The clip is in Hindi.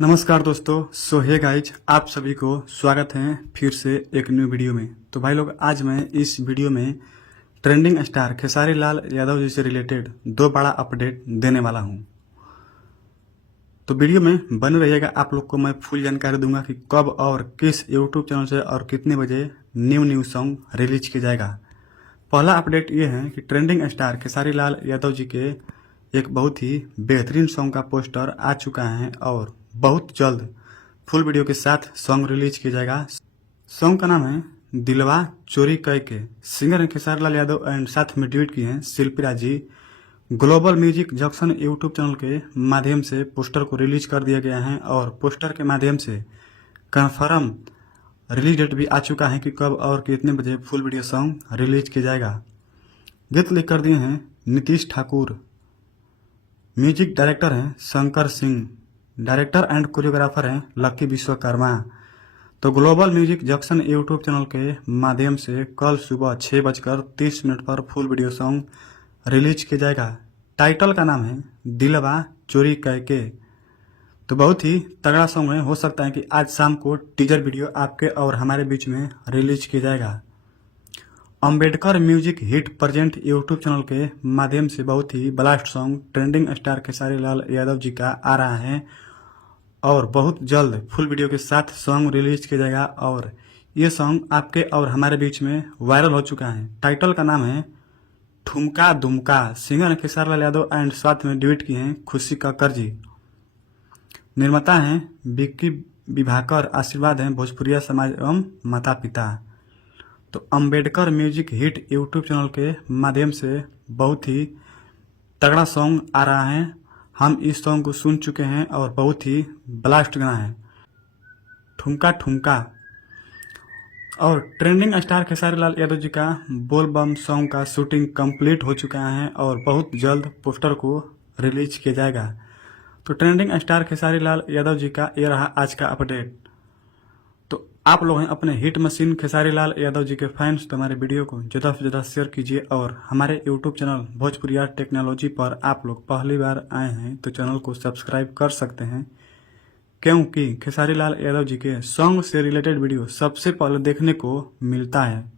नमस्कार दोस्तों। हे गाइज, आप सभी को स्वागत है फिर से एक न्यू वीडियो में। तो भाई लोग, आज मैं इस वीडियो में ट्रेंडिंग स्टार खेसारी लाल यादव जी से रिलेटेड दो बड़ा अपडेट देने वाला हूं। तो वीडियो में बने रहिएगा। आप लोग को मैं फुल जानकारी दूंगा कि कब और किस यूट्यूब चैनल से और कितने बजे न्यू सॉन्ग रिलीज किया जाएगा। पहला अपडेट ये है कि ट्रेंडिंग स्टार खेसारी लाल यादव जी के एक बहुत ही बेहतरीन सॉन्ग का पोस्टर आ चुका है और बहुत जल्द फुल वीडियो के साथ सॉन्ग रिलीज किया जाएगा। सॉन्ग का नाम है दिलवा चोरी कह के। सिंगर हैं खेसारी लाल यादव एंड साथ में ड्यूट की हैं Shilpi Raj ji. Global music junction YouTube channel के माध्यम से पोस्टर को रिलीज कर दिया गया है और पोस्टर के माध्यम से कन्फर्म रिलीज डेट भी आ चुका है कि कब और कितने बजे फुल वीडियो सॉन्ग रिलीज किया जाएगा। गीत लिख कर दिए हैं नीतीश ठाकुर, म्यूजिक डायरेक्टर हैं Shankar Singh, director and choreographer हैं लक्की विश्वकर्मा। तो global music junction YouTube channel के माध्यम से कल सुबह 6:30 पर फुल वीडियो सॉन्ग रिलीज किया जाएगा। टाइटल का नाम है दिलवा चोरी कह के। तो बहुत ही तगड़ा सॉन्ग है। हो सकता है कि आज शाम को टीजर वीडियो आपके और हमारे बीच में रिलीज किया जाएगा। Ambedkar music hit present YouTube channel के माध्यम से बहुत ही blast song trending star Khesari Lal Yadav ji का आ रहा है और बहुत जल्द फुल वीडियो के साथ सॉन्ग रिलीज किया जाएगा। और ये सॉन्ग आपके और हमारे बीच में वायरल हो चुका है। टाइटल का नाम है ठुमका दुमका। सिंगर खेसारी लाल यादव एंड साथ में ड्यूट की हैं खुशी कक्कर जी। निर्माता हैं विक्की विभाकर। आशीर्वाद हैं भोजपुरिया समाज एवं माता पिता। तो Ambedkar music hit YouTube channel के माध्यम से बहुत ही तगड़ा सॉन्ग आ रहा है। हम इस सॉन्ग को सुन चुके हैं और बहुत ही ब्लास्ट गाना है ठुमका ठुमका। और ट्रेंडिंग स्टार खेसारी लाल यादव जी का बोल बम सॉन्ग का शूटिंग कंप्लीट हो चुका है और बहुत जल्द पोस्टर को रिलीज किया जाएगा। तो ट्रेंडिंग स्टार खेसारी लाल यादव जी का ये रहा आज का अपडेट। तो आप लोग हैं अपने हिट मशीन खेसारी लाल यादव जी के फैंस, तो हमारे वीडियो को ज़्यादा से ज़्यादा शेयर कीजिए। और हमारे यूट्यूब चैनल भोजपुरिया टेक्नोलॉजी पर आप लोग पहली बार आए हैं तो चैनल को सब्सक्राइब कर सकते हैं, क्योंकि खेसारी लाल यादव जी के सॉन्ग से रिलेटेड वीडियो सबसे पहले देखने को मिलता है।